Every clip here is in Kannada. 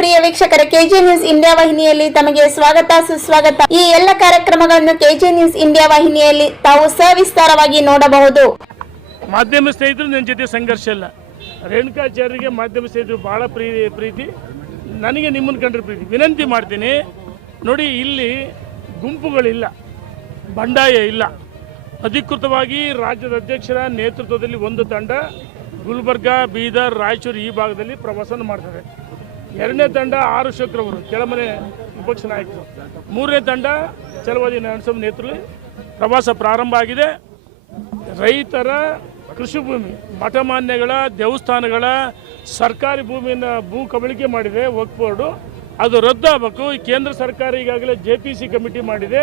ಪ್ರಿಯ ವೀಕ್ಷಕರ. ಕೆಜಿ ನ್ಯೂಸ್ ಇಂಡಿಯಾ ವಾಹಿನಿಯಲ್ಲಿ ತಮಗೆ ಸ್ವಾಗತ, ಸುಸ್ವಾಗತ. ಈ ಎಲ್ಲ ಕಾರ್ಯಕ್ರಮಗಳನ್ನು ಕೆಜಿ ನ್ಯೂಸ್ ಇಂಡಿಯಾ ವಾಹಿನಿಯಲ್ಲಿ ತಾವು ಸವಿಸ್ತಾರವಾಗಿ ನೋಡಬಹುದು. ಮಾಧ್ಯಮ ಸ್ನೇಹಿತರು, ನನ್ನ ಜೊತೆ ಸಂಘರ್ಷ ಇಲ್ಲ. ರೇಣುಕಾಚಾರ್ಯರಿಗೆ ಮಾಧ್ಯಮ ಸ್ನೇಹಿತರು ಬಹಳ ಪ್ರೀ, ಪ್ರೀತಿ. ನನಗೆ ನಿಮ್ಮನ್ನು ಕಂಡ್ರೆ ಪ್ರೀತಿ. ವಿನಂತಿ ಮಾಡ್ತೀನಿ. ನೋಡಿ, ಇಲ್ಲಿ ಗುಂಪುಗಳಿಲ್ಲ. ಬಂಡಾಯ ಇಲ್ಲ. ಅಧಿಕೃತವಾಗಿ ರಾಜ್ಯದ ಅಧ್ಯಕ್ಷರ ನೇತೃತ್ವದಲ್ಲಿ ಒಂದು ತಂಡ ಗುಲ್ಬರ್ಗ, ಬೀದರ್, ರಾಯಚೂರು ಈ ಭಾಗದಲ್ಲಿ ಪ್ರವಾಸನ ಮಾಡ್ತಾರೆ ಎರಡನೇ ತಂಡ ಆರು ಶುಕ್ರವರು, ಕೆಳಮನೆ ವಿಪಕ್ಷ ನಾಯಕರು. ಮೂರನೇ ತಂಡ ಚಲವಾದಿ ನಾರಾಯಣಸ್ವಾಮಿ ನೇತೃತ್ವದಲ್ಲಿ ಪ್ರವಾಸ ಪ್ರಾರಂಭ ಆಗಿದೆ. ರೈತರ ಕೃಷಿ ಭೂಮಿ, ಮಠಮಾನ್ಯಗಳ, ದೇವಸ್ಥಾನಗಳ, ಸರ್ಕಾರಿ ಭೂಮಿಯನ್ನು ಭೂ ಕಬಳಿಕೆ ಮಾಡಿದೆ ವಕ್ ಬೋರ್ಡು ಅದು ರದ್ದಾಗಬೇಕು ಕೇಂದ್ರ ಸರ್ಕಾರ ಈಗಾಗಲೇ ಜೆ ಪಿ ಸಿ ಕಮಿಟಿ ಮಾಡಿದೆ.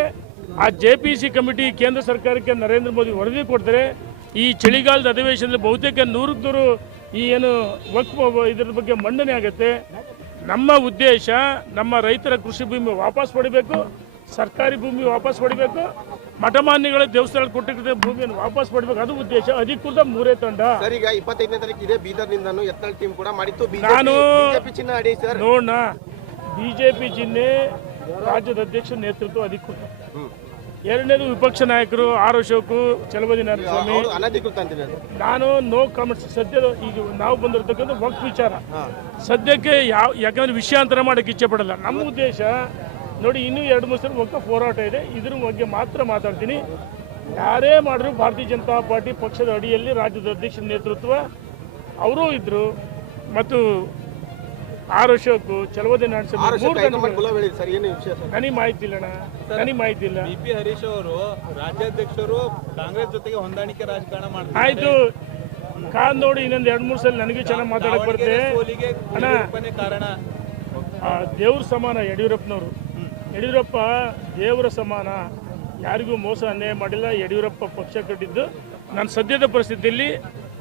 ಆ ಜೆ ಪಿ ಸಿ ಕಮಿಟಿ ಕೇಂದ್ರ ಸರ್ಕಾರಕ್ಕೆ ನರೇಂದ್ರ ಮೋದಿ ವರದಿ ಕೊಡ್ತಾರೆ. ಈ ಚಳಿಗಾಲದ ಅಧಿವೇಶನದಲ್ಲಿ ಬಹುತೇಕ ನೂರಕ್ಕೆ ನೂರು ಈ ಏನು ವಕ್ಫ್ ಇದ್ರ ಬಗ್ಗೆ ಮಂಡನೆ ಆಗುತ್ತೆ. ನಮ್ಮ ಉದ್ದೇಶ ನಮ್ಮ ರೈತರ ಕೃಷಿ ಭೂಮಿ ವಾಪಸ್ ಪಡಿಬೇಕು ಸರ್ಕಾರಿ ಭೂಮಿ ವಾಪಸ್ ಪಡಿಬೇಕು ಮಠಮಾನ್ಯಗಳ ದೇವಸ್ಥಾನ ಕೊಟ್ಟಿದ್ದ ಭೂಮಿಯನ್ನು ವಾಪಸ್ ಪಡಿಬೇಕು ಅದು ಉದ್ದೇಶ. ಅಧಿಕೃತ ಮೂರೇ ತಂಡ. ಸರ್ ಈಗ ಇಪ್ಪತ್ತೈದನೇ ತಾರೀಕು ಇದೆ. ಬೀದರ್ ಎತ್ತಳ ಟೀಮ್ ಕೂಡ ಮಾಡಿತ್ತು. ನಾನು- ಬಿಜೆಪಿ ಚಿಹ್ನ ಅಡಿ ಸರ್. ನೋಡೋಣ ಬಿಜೆಪಿ ಚಿಹ್ನೆ ರಾಜ್ಯದ ಅಧ್ಯಕ್ಷ ನೇತೃತ್ವ ಅಧಿಕೃತ. ಎರಡನೇದು ವಿಪಕ್ಷ ನಾಯಕರು ಆರ್ ಅಶೋಕು ಚಲಬದಿ ನಾರಾಯಣಸ್ವಾಮಿ ನಾನು ನೋ ಕಾಮೆಂಟ್ಸ್ ಸದ್ಯದ ಈಗ ನಾವು ಬಂದಿರತಕ್ಕಂಥ ವಕ್ಫ್ ವಿಚಾರ. ಸದ್ಯಕ್ಕೆ ಯಾವ ಯಾಕಂದ್ರೆ ವಿಷಯಾಂತರ ಮಾಡಕ್ಕೆ ಇಚ್ಛೆ ಪಡಲ್ಲ. ನಮ್ಮ ಉದ್ದೇಶ ನೋಡಿ ಇನ್ನೂ ಎರಡು ಮೂರು ಸಲ ಒಕ್ಕ ಹೋರಾಟ ಇದೆ. ಇದ್ರ ಬಗ್ಗೆ ಮಾತ್ರ ಮಾತಾಡ್ತೀನಿ. ಯಾರೇ ಮಾಡಿದ್ರು ಭಾರತೀಯ ಜನತಾ ಪಾರ್ಟಿ ಪಕ್ಷದ ಅಡಿಯಲ್ಲಿ ರಾಜ್ಯದ ಅಧ್ಯಕ್ಷ ನೇತೃತ್ವ ಅವರೂ ಇದ್ರು. ಮತ್ತು ಆರ್ ಅಶೋಕು ಚಲವದಿ ನನಗೆ ಮಾಹಿತಿ ಇಲ್ಲ ನನಗೆ ಮಾಹಿತಿ ಇಲ್ಲ. ಬಿ ಹರೀಶ್ ಅವರು ರಾಜ್ಯಾಧ್ಯಕ್ಷರು ಕಾಂಗ್ರೆಸ್ ಜೊತೆಗೆ ಹೊಂದಾಣಿಕೆ ರಾಜಕಾರಣ ಮಾಡ್ತಾರೆ ಆಯ್ತು ಕಾನ್ ನೋಡಿ ಇನ್ನೊಂದು ಎರಡು ಮೂರು ಸಲ ನನಗೆ ಚೆನ್ನಾಗಿ ಮಾತಾಡಕ್ ಬರುತ್ತೆ. ಕಾರಣ. ದೇವ್ರ ಸಮಾನ ಯಡಿಯೂರಪ್ಪನವರು. ಯಡಿಯೂರಪ್ಪ ದೇವರ ಸಮಾನ. ಯಾರಿಗೂ ಮೋಸ ಅನ್ಯಾಯ ಮಾಡಿಲ್ಲ ಯಡಿಯೂರಪ್ಪ ಪಕ್ಷ ಕಟ್ಟಿದ್ದು. ನಾನು ಸದ್ಯದ ಪರಿಸ್ಥಿತಿಯಲ್ಲಿ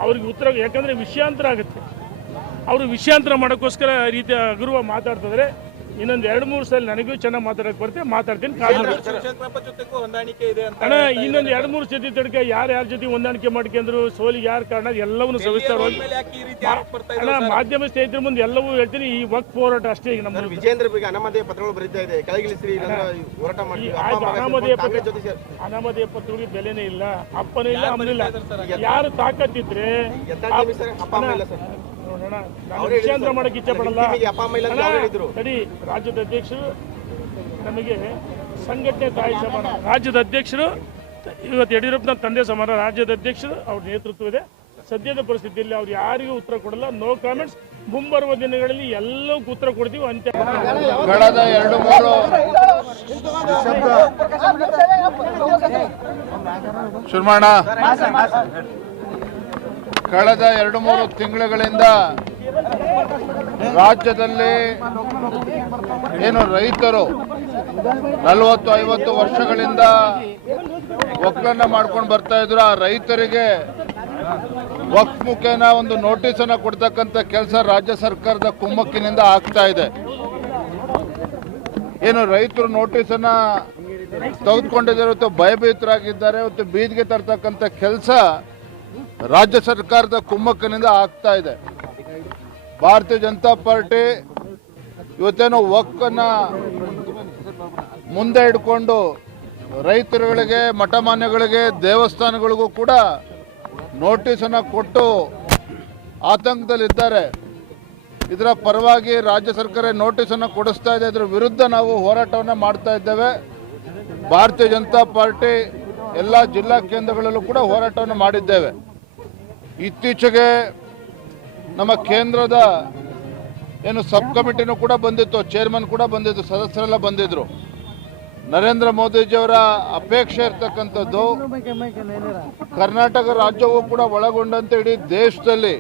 ಅವ್ರಿಗೆ ಉತ್ತರ ಯಾಕಂದ್ರೆ ವಿಷಯಾಂತರ ಆಗುತ್ತೆ. ಅವರು ವಿಷಯಾಂತರ ಮಾಡೋಕ್ಕೋಸ್ಕರ ರೀತಿ ಹಗುರವ ಮಾತಾಡ್ತಿದ್ರೆ. ಇನ್ನೊಂದು ಎರಡು ಮೂರು ಸಲ ನನಗೂ ಚೆನ್ನಾಗಿ ಮಾತಾಡಕ್ಕೆ ಬರುತ್ತೆ ಮಾತಾಡ್ತೀನಿ. ಅಣ್ಣ ಇನ್ನೊಂದು ಎರಡು ಮೂರು ಜೊತೆ ತಡಕ ಯಾರು ಯಾರ ಜೊತೆ ಹೊಂದಾಣಿಕೆ ಮಾಡ್ಕೊಂಡ್ರು ಸೋಲಿಗೆ ಯಾರು ಕಾರಣ ಎಲ್ಲವನ್ನು ಸವಿಸ್ತಾರವಾಗಿ ಅಣ್ಣ ಮಾಧ್ಯಮ ಸ್ನೇಹಿತರ ಮುಂದೆ ಎಲ್ಲವೂ ಹೇಳ್ತೀನಿ ಈ ವಕ್ ಹೋರಾಟ ಅಷ್ಟೇ ಈಗ ನಮ್ಮ ವಿಜೇಂದ್ರ ಬಗ್ಗೆ ಅನಾಮಧೇಯ ಪತ್ರಗಳು ಬರೀತಾ ಇದೆ. ಕೆಳಗಿಳಿಸ್ರಿ ಹೋರಾಟ ಮಾಡಿ ಅನಾಮಧೇಯ ಸೇರ್ ಅನಾಮಧೇಯ ಪತ್ರಗಳಿಗೆ ಬೆಲೆನೇ ಇಲ್ಲ. ಅಪ್ಪನೇ ಇಲ್ಲ ಅಮ್ಮನಿಲ್ಲ ಯಾರು ತಾಕತ್ತಿದ್ರೆ ಅಪ್ಪ ಇಲ್ಲ ಸರ್. ವಿಷಯಾಂತರ ಮಾಡಕ್ಕೆ ಇಚ್ಛೆ ಪಡಲ್ಲ ತಡಿ ರಾಜ್ಯದ ಅಧ್ಯಕ್ಷರು ನಮಗೆ ಸಂಘಟನೆ ತಾಯಿ ಸಮಾನ ರಾಜ್ಯದ ಅಧ್ಯಕ್ಷರು ಇವತ್ತು ಯಡಿಯೂರಪ್ಪನ ತಂದೆ ಸಮಾನ ರಾಜ್ಯದ ಅಧ್ಯಕ್ಷರು ಅವ್ರ ನೇತೃತ್ವ ಇದೆ ಸದ್ಯದ ಪರಿಸ್ಥಿತಿಯಲ್ಲಿ ಅವ್ರು ಯಾರಿಗೂ ಉತ್ತರ ಕೊಡಲ್ಲ ನೋ ಕಾಮೆಂಟ್ಸ್ ಮುಂಬರುವ ದಿನಗಳಲ್ಲಿ ಎಲ್ಲವೂ ಉತ್ತರ ಕೊಡ್ತೀವಿ ಅಂತ್ಯ ಕಳೆದ ಎರಡು ಮೂರು ಕಳೆದ ಎರಡು ಮೂರು ತಿಂಗಳುಗಳಿಂದ ರಾಜ್ಯದಲ್ಲಿ ಏನು ರೈತರು ನಲವತ್ತು ಐವತ್ತು ವರ್ಷಗಳಿಂದ ಒಕ್ಕಲನ್ನ ಮಾಡ್ಕೊಂಡು ಬರ್ತಾ ಇದ್ರು. ಆ ರೈತರಿಗೆ ವಕ್ಫ್ ಮುಖೇನ ಒಂದು ನೋಟಿಸ್ ಅನ್ನ ಕೊಡ್ತಕ್ಕಂಥ ಕೆಲಸ ರಾಜ್ಯ ಸರ್ಕಾರದ ಕುಮ್ಮಕ್ಕಿನಿಂದ ಆಗ್ತಾ ಇದೆ. ಏನು ರೈತರು ನೋಟಿಸ್ ಅನ್ನ ತೆಗೆದುಕೊಂಡಿದ್ದಾರೆ ಭಯಭೀತರಾಗಿದ್ದಾರೆ ಬೀದಿಗೆ ತರ್ತಕ್ಕಂಥ ಕೆಲಸ ರಾಜ್ಯ ಸರ್ಕಾರದ ಕುಮ್ಮಕ್ಕನಿಂದ ಆಗ್ತಾ ಇದೆ. ಭಾರತೀಯ ಜನತಾ ಪಾರ್ಟಿ ಇವತ್ತೇನು ಒಕ್ಕನ್ನ ಮುಂದೆ ಇಟ್ಕೊಂಡು ರೈತರುಗಳಿಗೆ, ಮಠಮಾನ್ಯಗಳಿಗೆ, ದೇವಸ್ಥಾನಗಳಿಗೂ ಕೂಡ ನೋಟಿಸನ್ನು ಕೊಟ್ಟು ಆತಂಕದಲ್ಲಿದ್ದಾರೆ. ಇದರ ಪರವಾಗಿ ರಾಜ್ಯ ಸರ್ಕಾರ ನೋಟಿಸನ್ನು ಕೊಡಿಸ್ತಾ ಇದೆ. ಇದರ ವಿರುದ್ಧ ನಾವು ಹೋರಾಟವನ್ನು ಮಾಡ್ತಾ ಇದ್ದೇವೆ. ಭಾರತೀಯ ಜನತಾ ಪಾರ್ಟಿ ಎಲ್ಲ ಜಿಲ್ಲಾ ಕೇಂದ್ರಗಳಲ್ಲೂ ಕೂಡ ಹೋರಾಟವನ್ನು ಮಾಡಿದ್ದೇವೆ. ಇತ್ತೀಚೆಗೆ ನಮ್ಮ ಕೇಂದ್ರದ ಏನು ಸಬ್ ಕಮಿಟಿನೂ ಕೂಡ ಬಂದಿತ್ತು ಚೇರ್ಮನ್ ಕೂಡ ಬಂದಿದ್ದು ಸದಸ್ಯರೆಲ್ಲ ಬಂದಿದ್ರು. ನರೇಂದ್ರ ಮೋದಿಜಿಯವರ ಅಪೇಕ್ಷೆ ಇರ್ತಕ್ಕಂಥದ್ದು ಕರ್ನಾಟಕ ರಾಜ್ಯವು ಕೂಡ ಒಳಗೊಂಡಂತೆ ಇಡೀ ದೇಶದಲ್ಲಿ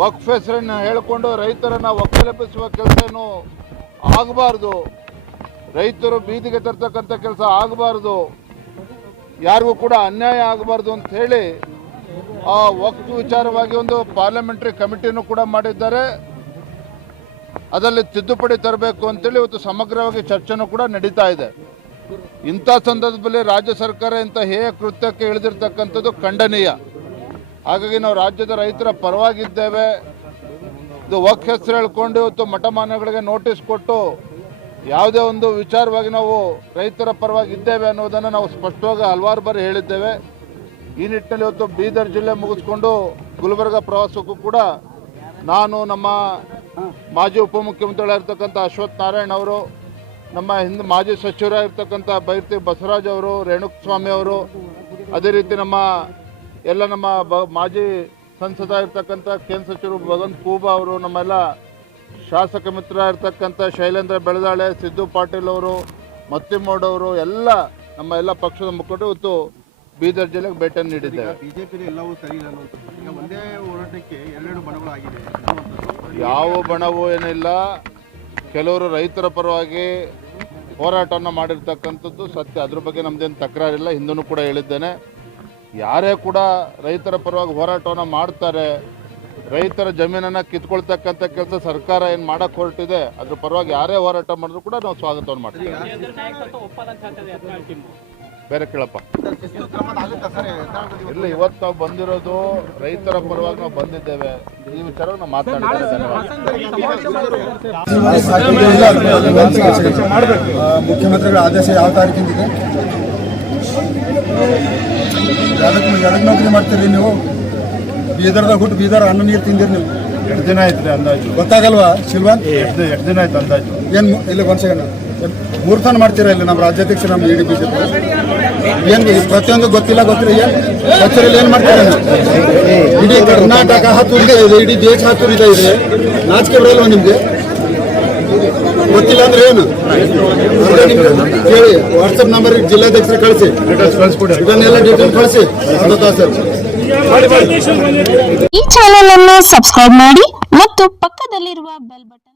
ವಕ್ಫ್ ಹೆಸರನ್ನ ಹೇಳಿಕೊಂಡು ರೈತರನ್ನ ಒಕ್ಕಲೆಬ್ಬಿಸುವ ಕೆಲಸ ಏನು ಆಗಬಾರ್ದು. ರೈತರು ಬೀದಿಗೆ ತರ್ತಕ್ಕಂಥ ಕೆಲಸ ಆಗಬಾರ್ದು. ಯಾರಿಗೂ ಕೂಡ ಅನ್ಯಾಯ ಆಗಬಾರ್ದು ಅಂತ ಹೇಳಿ ಆ ವಕ್ತು ವಿಚಾರವಾಗಿ ಒಂದು ಪಾರ್ಲಿಮೆಂಟರಿ ಕಮಿಟಿಯನ್ನು ಕೂಡ ಮಾಡಿದ್ದಾರೆ. ಅದರಲ್ಲಿ ತಿದ್ದುಪಡಿ ತರಬೇಕು ಅಂತೇಳಿ ಇವತ್ತು ಸಮಗ್ರವಾಗಿ ಚರ್ಚೆನೂ ಕೂಡ ನಡೀತಾ ಇದೆ. ಇಂಥ ಸಂದರ್ಭದಲ್ಲಿ ರಾಜ್ಯ ಸರ್ಕಾರ ಇಂಥ ಹೇಯ ಕೃತ್ಯಕ್ಕೆ ಇಳಿದಿರ್ತಕ್ಕಂಥದ್ದು ಖಂಡನೀಯ. ಹಾಗಾಗಿ ನಾವು ರಾಜ್ಯದ ರೈತರ ಪರವಾಗಿದ್ದೇವೆ. ಇದು ವಕ್ ಹೆಸರು ಹೇಳ್ಕೊಂಡು ಇವತ್ತು ಮಠಮಾನಗಳಿಗೆ ನೋಟಿಸ್ ಕೊಟ್ಟು ಯಾವುದೇ ಒಂದು ವಿಚಾರವಾಗಿ ನಾವು ರೈತರ ಪರವಾಗಿ ಇದ್ದೇವೆ ಅನ್ನೋದನ್ನು ನಾವು ಸ್ಪಷ್ಟವಾಗಿ ಹಲವಾರು ಬಾರಿ ಹೇಳಿದ್ದೇವೆ. ಈ ನಿಟ್ಟಿನಲ್ಲಿ ಇವತ್ತು ಬೀದರ್ ಜಿಲ್ಲೆ ಮುಗಿಸ್ಕೊಂಡು ಗುಲ್ಬರ್ಗ ಪ್ರವಾಸಕ್ಕೂ ಕೂಡ ನಾನು ನಮ್ಮ ಮಾಜಿ ಉಪಮುಖ್ಯಮಂತ್ರಿಗಳಾಗಿರ್ತಕ್ಕಂಥ ಅಶ್ವಥ್ ನಾರಾಯಣ್ ಅವರು, ನಮ್ಮ ಹಿಂದೆ ಮಾಜಿ ಸಚಿವರಾಗಿರ್ತಕ್ಕಂಥ ಬೈರ್ತಿ ಬಸವರಾಜ್ ಅವರು ರೇಣುಕಸ್ವಾಮಿ ಅವರು, ಅದೇ ರೀತಿ ನಮ್ಮ ಎಲ್ಲ ನಮ್ಮ ಬ ಮಾಜಿ ಸಂಸದ ಇರ್ತಕ್ಕಂಥ ಕೇಂದ್ರ ಸಚಿವರು ಭಗವಂತ್ ಖೂಬಾ ಅವರು, ನಮ್ಮೆಲ್ಲ ಶಾಸಕ ಮಿತ್ರ ಇರ್ತಕ್ಕಂಥ ಶೈಲೇಂದ್ರ ಬೆಳದಾಳೆ, ಸಿದ್ದು ಪಾಟೀಲ್ ಅವರು ಮತ್ತಿಮೋಡವರು ಎಲ್ಲ ನಮ್ಮ ಎಲ್ಲ ಪಕ್ಷದ ಮುಖಂಡರು ಇವತ್ತು ಬೀದರ್ ಜಿಲ್ಲೆಗೆ ಭೇಟಿ ನೀಡಿದ್ದೆ ಬಿಜೆಪಿ ಎಲ್ಲವೂ ಸರಿ ಈಗ ಒಂದೇ ಹೋರಾಟಕ್ಕೆ ಎರಡೆರಡು ಬಣಗಳಾಗಿದೆ ಯಾವ ಬಣವೂ ಏನಿಲ್ಲ. ಕೆಲವರು ರೈತರ ಪರವಾಗಿ ಹೋರಾಟವನ್ನು ಮಾಡಿರ್ತಕ್ಕಂಥದ್ದು ಸತ್ಯ. ಅದ್ರ ಬಗ್ಗೆ ನಮ್ದೇನು ತಕರಾರಿಲ್ಲ. ಹಿಂದೂ ಕೂಡ ಹೇಳಿದ್ದೇನೆ. ಯಾರೇ ಕೂಡ ರೈತರ ಪರವಾಗಿ ಹೋರಾಟವನ್ನು ಮಾಡ್ತಾರೆ ರೈತರ ಜಮೀನನ್ನು ಕಿತ್ಕೊಳ್ತಕ್ಕಂಥ ಕೆಲಸ ಸರ್ಕಾರ ಏನು ಮಾಡಕ್ಕೆ ಹೊರಟಿದೆ ಅದ್ರ ಪರವಾಗಿ ಯಾರೇ ಹೋರಾಟ ಮಾಡಿದ್ರು ಕೂಡ ನಾವು ಸ್ವಾಗತವನ್ನು ಮಾಡ್ತೀವಿ. ಬೇರೆ ಕೇಳಪ್ಪ. ಇಲ್ಲ ಇವತ್ತು ನಾವು ಬಂದಿರೋದು ರೈತರ ಪರವಾಗಿ ನಾವು ಬಂದಿದ್ದೇವೆ. ಈ ವಿಚಾರ ನಾವು ಮಾತಾಡಿದ್ದೇವೆ. ಮುಖ್ಯಮಂತ್ರಿಗಳ ಆದೇಶ ಯಾವ ತಾರೀಕಿಂದಿದೆ ಯಾವ್ದಕ್ಕೆ ನೌಕರಿ ಮಾಡ್ತೀರಿ ನೀವು? ಬೀದರ್ದಾಗ ಹುಟ್ಟು ಬೀದರ್ ಅನ್ನ ನೀರು ತಿಂದಿರಿ ನೀವು. ಎಷ್ಟು ದಿನ ಆಯ್ತು ಅಂದಾಜು? ಗೊತ್ತಾಗಲ್ವಾ ಶಿಲ್ವಾನ್? ಎಷ್ಟು ಎಷ್ಟು ದಿನ ಆಯ್ತು ಅಂದಾಜು? ಏನು ಇಲ್ಲಿ ಒಂದು ಸೆಕೆಂಡ್ ಮೂರು ತನ ಮಾಡ್ತೀರಾ ಇಲ್ಲಿ ನಮ್ಮ ರಾಜ್ಯಾಧ್ಯಕ್ಷ ನಮ್ಮ ಇಡಿ ಬಿಜೆಪಿ ಏನು ಪ್ರತಿಯೊಂದು ಗೊತ್ತಿಲ್ಲ ಗೊತ್ತಿಲ್ಲ, ಏನು? ಕಚೇರಿಯಲ್ಲಿ ಏನು ಮಾಡ್ತಾರೆ? ಇಡೀ ಕರ್ನಾಟಕ ಹತ್ತೂರಿಗೆ ಇದೆ, ಇಡೀ ದೇಶ ಹತ್ತೂರಿದೆ ಇದೆ. ನಾಚಿಕೆ ಬರಲ್ವಾ ನಿಮಗೆ? ಗೊತ್ತಿಲ್ಲ ಅಂದ್ರೆ ಏನು? ಕೇಳಿ ವಾಟ್ಸಪ್ ನಂಬರ್ ಜಿಲ್ಲಾಧ್ಯಕ್ಷ ಕಳಿಸಿ. ಇದನ್ನೆಲ್ಲ ಡೀಟೇಲ್ ಕಳಿಸಿ. ಈ ಚಾನೆಲ್ ಅನ್ನು ಸಬ್ಸ್ಕ್ರೈಬ್ ಮಾಡಿ ಮತ್ತು ಪಕ್ಕದಲ್ಲಿರುವ ಬೆಲ್ ಬಟನ್